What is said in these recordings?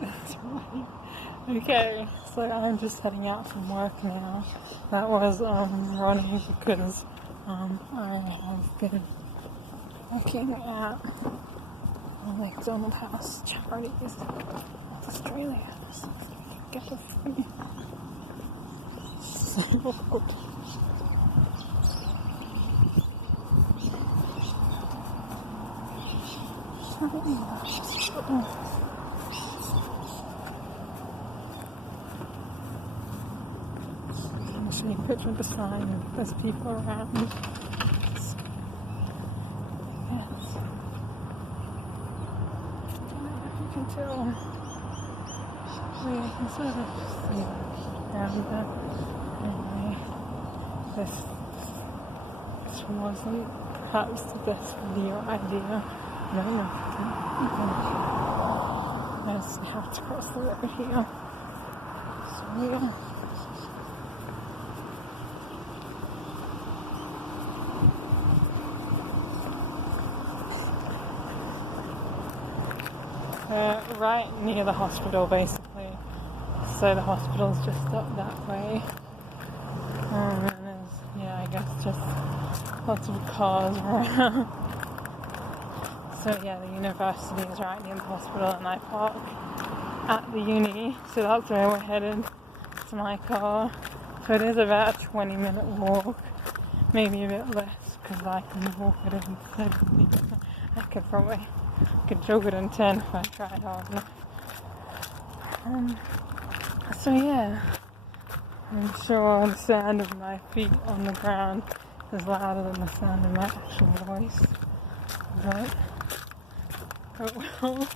That's right. Okay, so I'm just heading out from work now. That was running because I have been working at McDonald House Charities Australia. So I can get a free. So awkward. I'm showing a picture of the sign and there's people around. So, yes. You can tell we can sort of see around there. Anyway, this wasn't perhaps the best video idea. I don't know if I just have to cross the road here. So yeah. Right near the hospital basically. So the hospital's just up that way. And there's, I guess just lots of cars around. So the university is right near the hospital and I park at the uni. So that's where we're headed to my car. So it is about a 20-minute walk. Maybe a bit less because I can walk it in 30 minutes. I could jog it in 10 if I tried hard enough. So I'm sure the sound of my feet on the ground is louder than the sound of my actual voice. But, oh well.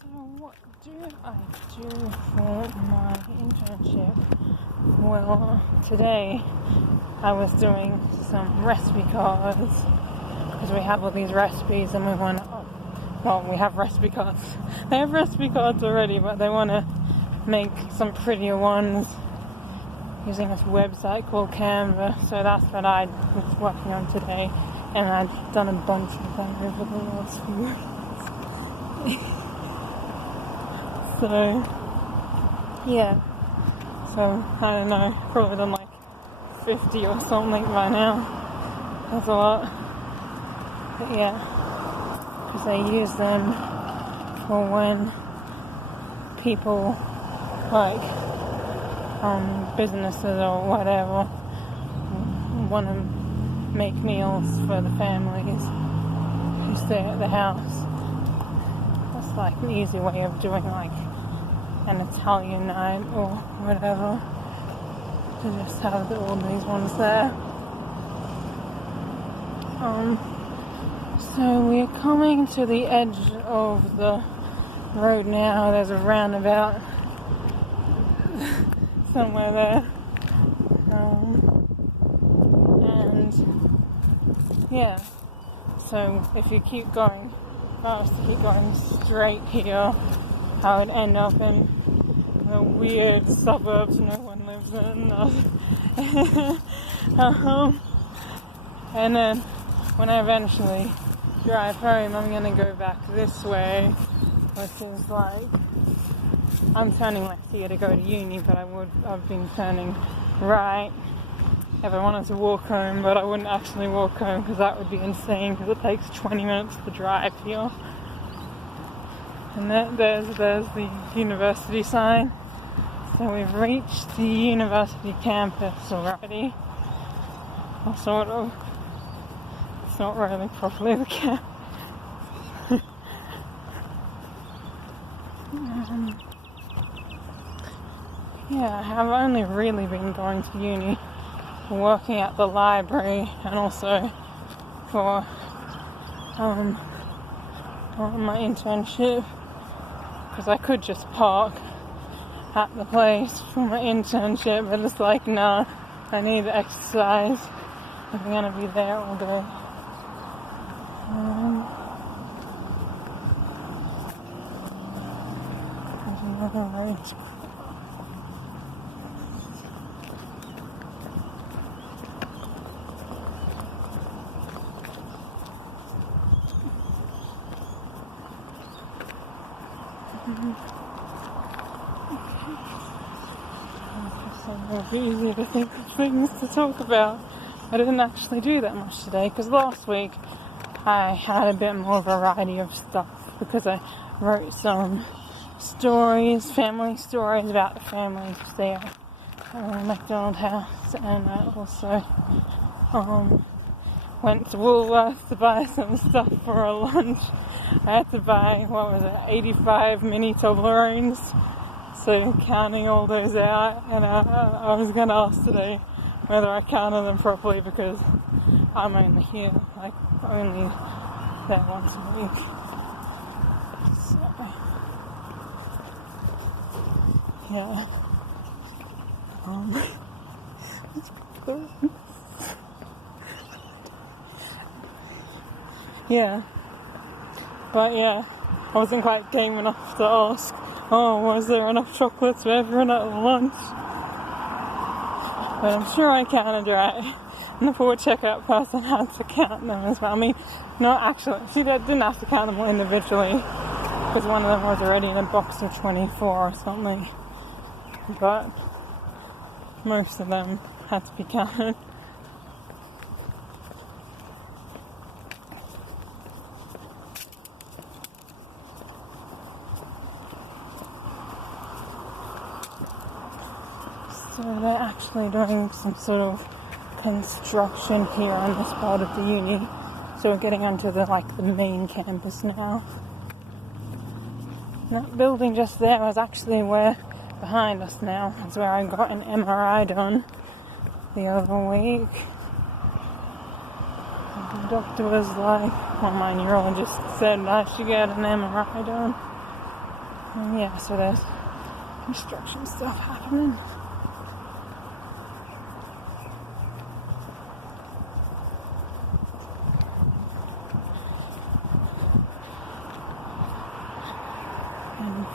So what do I do for my internship? Well, today I was doing some recipe cards because we have all these recipes and we want to, we have recipe cards. They have recipe cards already, but they want to make some prettier ones using this website called Canva. So that's what I was working on today, and I'd done a bunch of them over the last few weeks. So I don't know, probably done like 50 or something by now. That's a lot. But because they use them for when people like businesses or whatever want to make meals for the families who stay at the house. That's like an easy way of doing like an Italian night or whatever, to just have all these ones there. So we're coming to the edge of the road now. There's a roundabout somewhere there. So if you keep going fast, keep going straight here, I would end up in the weird suburbs no one lives in. And then when I eventually drive home, I'm gonna go back this way, which is like, I'm turning left here to go to uni, but I've been turning right if I wanted to walk home, but I wouldn't actually walk home because that would be insane because it takes 20 minutes to drive here. And there's the university sign. So we've reached the university campus already. Or sort of. It's not really properly the campus. I've only really been going to uni for working at the library and also for my internship, because I could just park at the place for my internship, but it's like, nah, I need to exercise if I'm gonna be there all day. There's another range. It would be easier to think of things to talk about. I didn't actually do that much today because last week I had a bit more variety of stuff because I wrote some stories, family stories about the families there at the McDonald house, and I also went to Woolworths to buy some stuff for a lunch. I had to buy, 85 mini Toblerones. So counting all those out, and I was going to ask today whether I counted them properly because I'm only here, only there once a week. So, yeah. Yeah. But yeah, I wasn't quite game enough to ask, was there enough chocolates for everyone at lunch? But I'm sure I counted right. And the poor checkout person had to count them as well. I mean, not actually, she didn't have to count them all individually because one of them was already in a box of 24 or something. But most of them had to be counted. So they're actually doing some sort of construction here on this part of the uni. So we're getting onto the main campus now. That building just there was actually where behind us now. That's where I got an MRI done the other week. And the doctor was like, my neurologist said I should get an MRI done. And yeah, so there's construction stuff happening.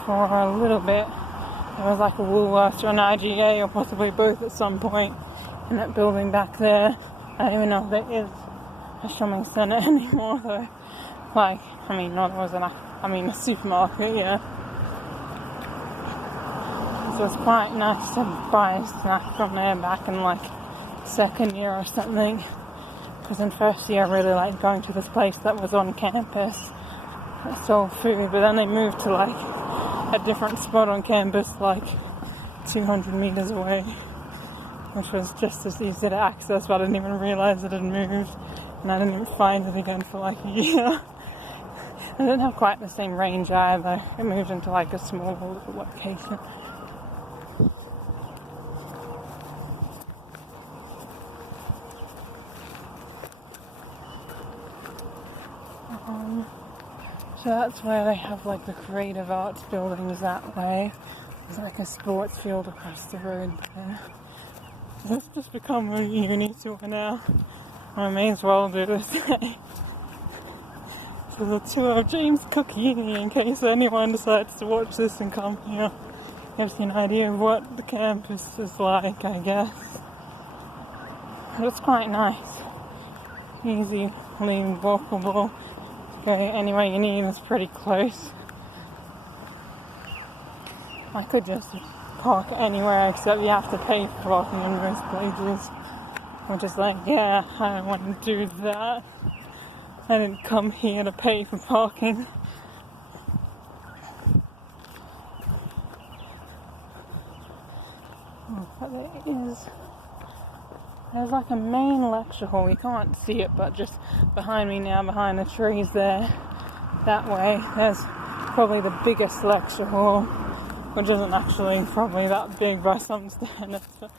For a little bit, there was a Woolworths or an IGA or possibly both at some point in that building back there. I don't even know if there is a shopping centre anymore though. A supermarket, yeah. So it's quite nice to buy a snack from there back in second year or something. Because in first year I really liked going to this place that was on campus that sold food, but then they moved to a different spot on campus 200 meters away, which was just as easy to access, but I didn't even realize it had moved, and I didn't find it again for a year. It didn't have quite the same range either. It moved into a small little location. So that's where they have the creative arts buildings that way. There's a sports field across the road there. It's just become a uni tour now. I may as well do this day. So the tour of James Cook Uni, in case anyone decides to watch this and come here. Gives you an idea of what the campus is like, I guess. But it's quite nice. Easily walkable. Go anywhere you need, it's pretty close. I could just park anywhere except you have to pay for parking in most places. I'm just I don't want to do that. I didn't come here to pay for parking. But there's a main lecture hall. You can't see it, but just behind me now, behind the trees there, that way, there's probably the biggest lecture hall, which isn't actually probably that big by some standards, but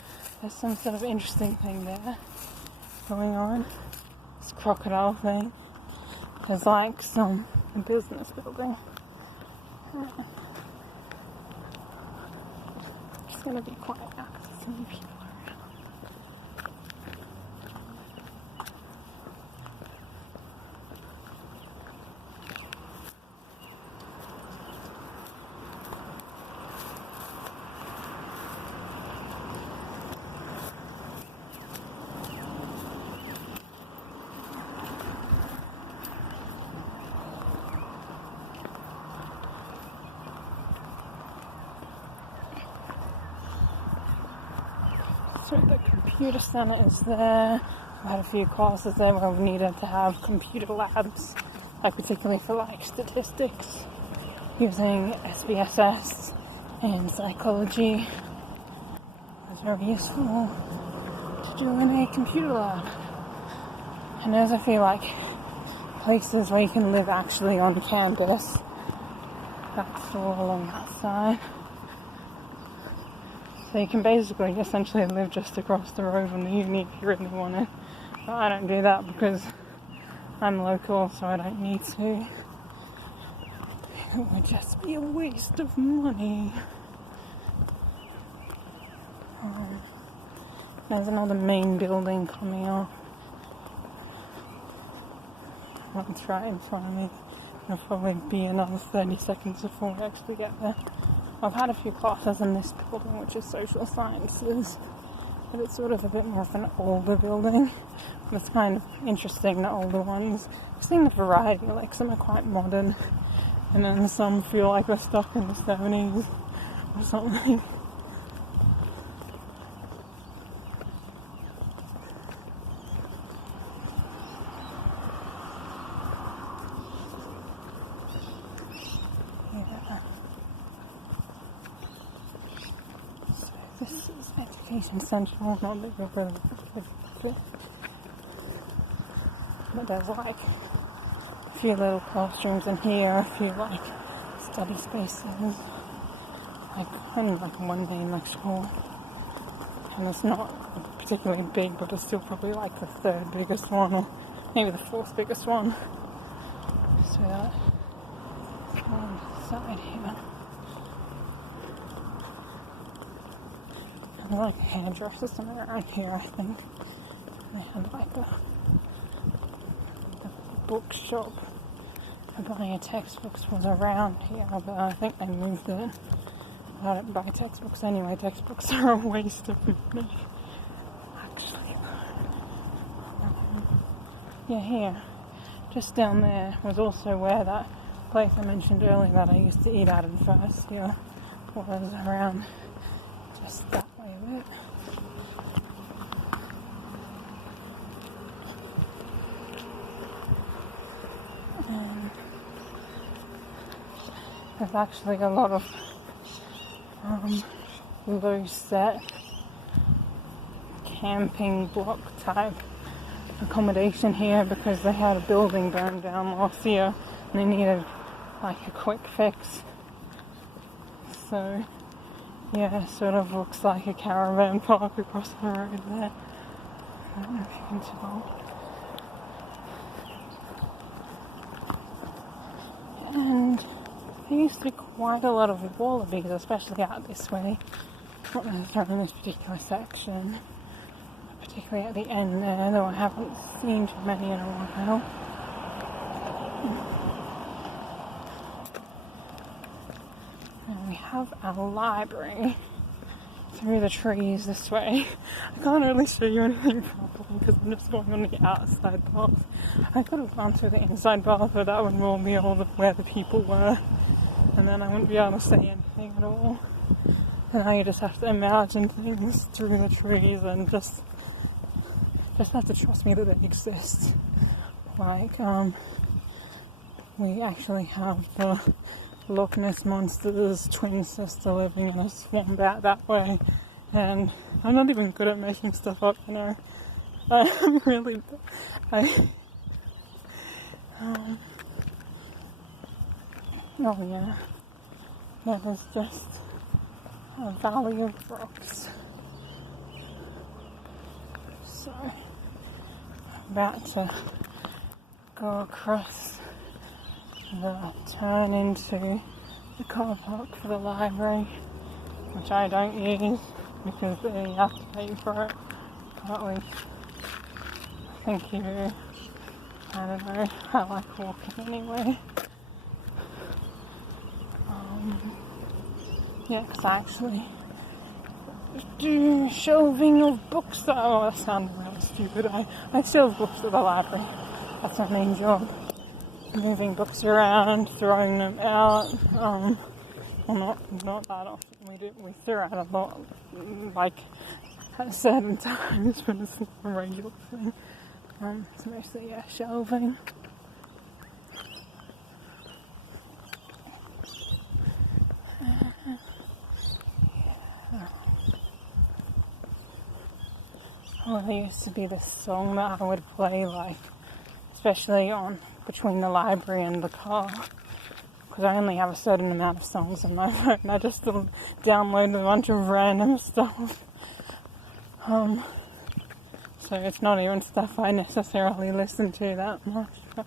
there's some sort of interesting thing there going on. This crocodile thing. There's some business building. It's gonna be quiet now because there's so many people around. So the computer centre is there. I've had a few classes there where we needed to have computer labs, like particularly for like statistics, using SPSS and psychology. It was very useful to do in a computer lab. And as I feel like places where you can live actually on campus, that's all along that side. So you can basically essentially live just across the road from the uni if you really want to. But I don't do that because I'm local, so I don't need to. It would just be a waste of money. There's another main building coming up. That's right in front of me. It'll probably be another 30 seconds before we actually get there. I've had a few classes in this building, which is social sciences, but it's sort of a bit more of an older building. It's kind of interesting, the older ones. I've seen the variety, like some are quite modern, and then some feel like they're stuck in the 70s or something. This is Education Central, not that you're really fit. But there's like a few little classrooms in here, a few like study spaces, and like one main lecture hall. And it's not particularly big, but it's still probably like the third biggest one, or maybe the fourth biggest one. So that on the side here. And like a hairdresser somewhere around here, I think. They had like a bookshop for buying textbooks was around here, but I think they moved it. I don't buy textbooks anyway. Textbooks are a waste of money. Actually, yeah, here, just down there was also where that place I mentioned earlier that I used to eat at in first year was around just that way a bit. There's actually a lot of low set camping block type accommodation here because they had a building burned down last year and they needed like a quick fix. So yeah, it sort of looks like a caravan park across the road there. I don't know if you can tell. And there used to be quite a lot of wallabies, especially out this way. Not necessarily in this particular section, but particularly at the end there, though I haven't seen too many in a while. And we have our library through the trees this way. I can't really show you anything properly because I'm just going on the outside path. I could have gone through the inside path, but that would roll me all where the people were, and then I wouldn't be able to say anything at all. And now you just have to imagine things through the trees and just have to trust me that they exist. Like, we actually have the Loch Ness Monster's twin sister living in a swamp out that way, and I'm not even good at making stuff up, you know. I'm really, oh yeah, that is just a valley of rocks. So, I'm about to go across the turn into the car park for the library, which I don't use because you have to pay for it. But at least I think you do. I don't know, I like walking anyway. Yeah, because I actually do shelving of books. Oh, that sounded really stupid. I shelve books at the library. That's my main job. Moving books around, throwing them out. Well, not that often. We threw out a lot, like at certain times, but it's not a regular thing. It's mostly, yeah, shelving. Oh, there used to be this song that I would play, like, especially on between the library and the car, because I only have a certain amount of songs on my phone. I just download a bunch of random stuff. So it's not even stuff I necessarily listen to that much. But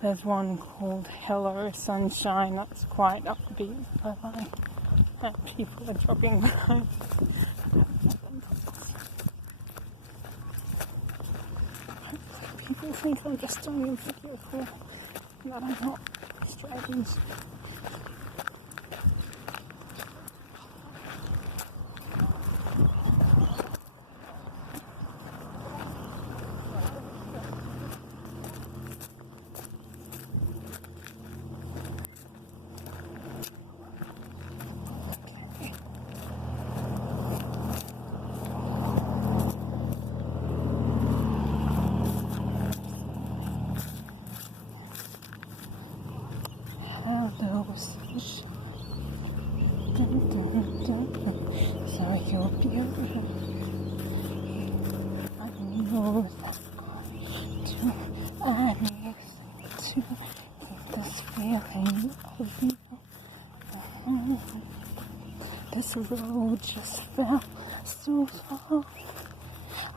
there's one called Hello Sunshine that's quite upbeat. I like, and people are dropping by. People think I'm just doing a video for that I'm not strange. Sorry, you'll be over. I know that I'm used to this feeling of you. This road just felt so far.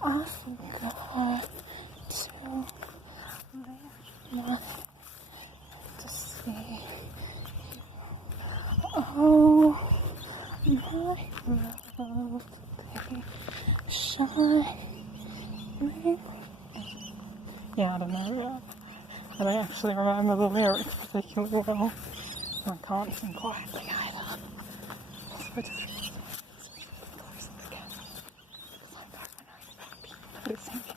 I forgot to lift my to see. Oh, my love, they shine. Yeah, I don't know. I don't actually remember the lyrics particularly well. I can't sing quietly either. So just close again. Because I'm paranoid about people noticing me.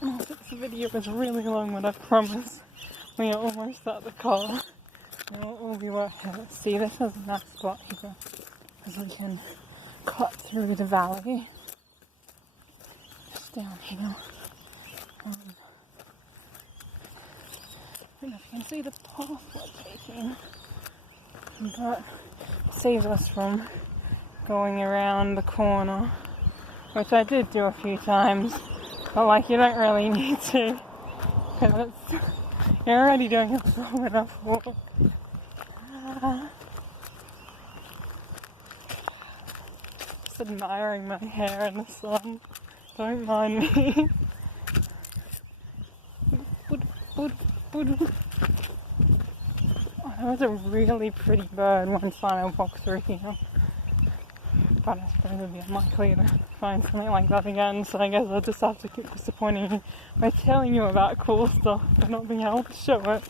And also this video is really long, but I promise we are almost at the car. We'll be working. Let's see, this is a nice spot here, because we can cut through the valley. Just down here. I don't know if you can see the path we're taking, but it saves us from going around the corner, which I did do a few times, but like you don't really need to, because you're already doing a long enough walk. Just admiring my hair in the sun. Don't mind me. Oh, there was a really pretty bird one time I walked through here. But I suppose it'd be unlikely to find something like that again, so I guess I'll just have to keep disappointing you by telling you about cool stuff but not being able to show it.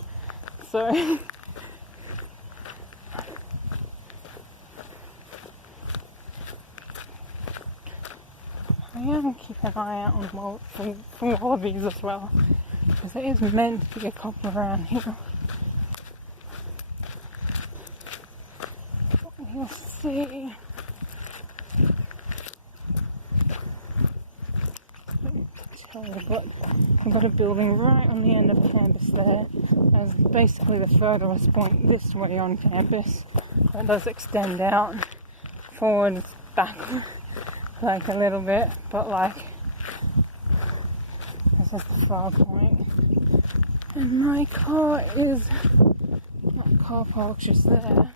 So I am keeping an eye out on for wallabies as well, because it is meant to be a couple around here. We'll see. But I've got a building right on the end of campus there. That's basically the furthest point this way on campus. It does extend out forward, backward, like a little bit, but like this is the far point. And my car is not car parked just there,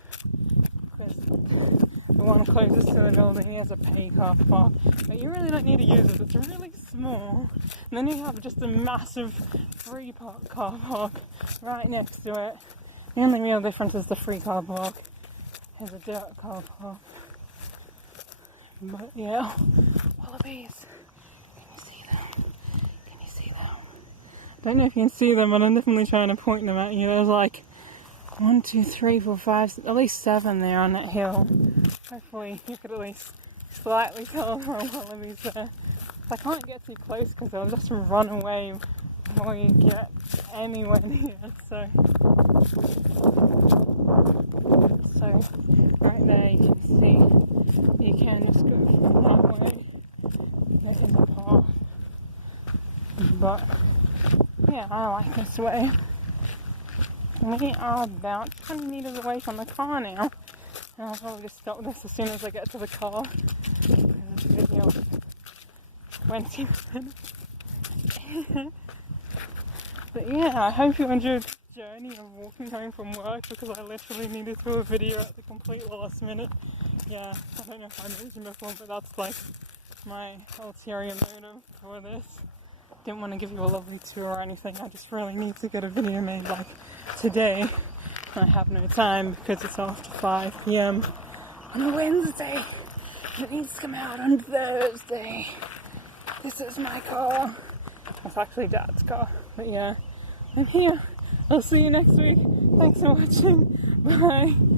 because the one closest to the building is a pay car park, but you really don't need to use it. It's really small. And then you have just a massive free car park right next to it. The only real difference is the free car park is a dirt car park. But yeah, wallabies. Can you see them? Can you see them? I don't know if you can see them, but I'm definitely trying to point them at you. There's like 1, 2, 3, 4, 5, at least 7 there on that hill. Hopefully you could at least slightly tell there are wallabies there. I can't get too close because they'll just run away before you get anywhere near. So right there you can see you can just go from that way but yeah, I like this way. We are about 20 meters away from the car now, and I'll probably just stop this as soon as I get to the car. This video 20 minutes. But yeah, I hope you enjoyed the journey of walking home from work, because I literally needed to do a video at the complete last minute. Yeah, I don't know if I mentioned before, but that's like my ulterior motive for this. Didn't want to give you a lovely tour or anything. I just really need to get a video made like today. I have no time because it's after 5 p.m. on a Wednesday. It needs to come out on Thursday. This is my car. It's actually Dad's car. But yeah, I'm here. I'll see you next week. Thanks for watching. Bye.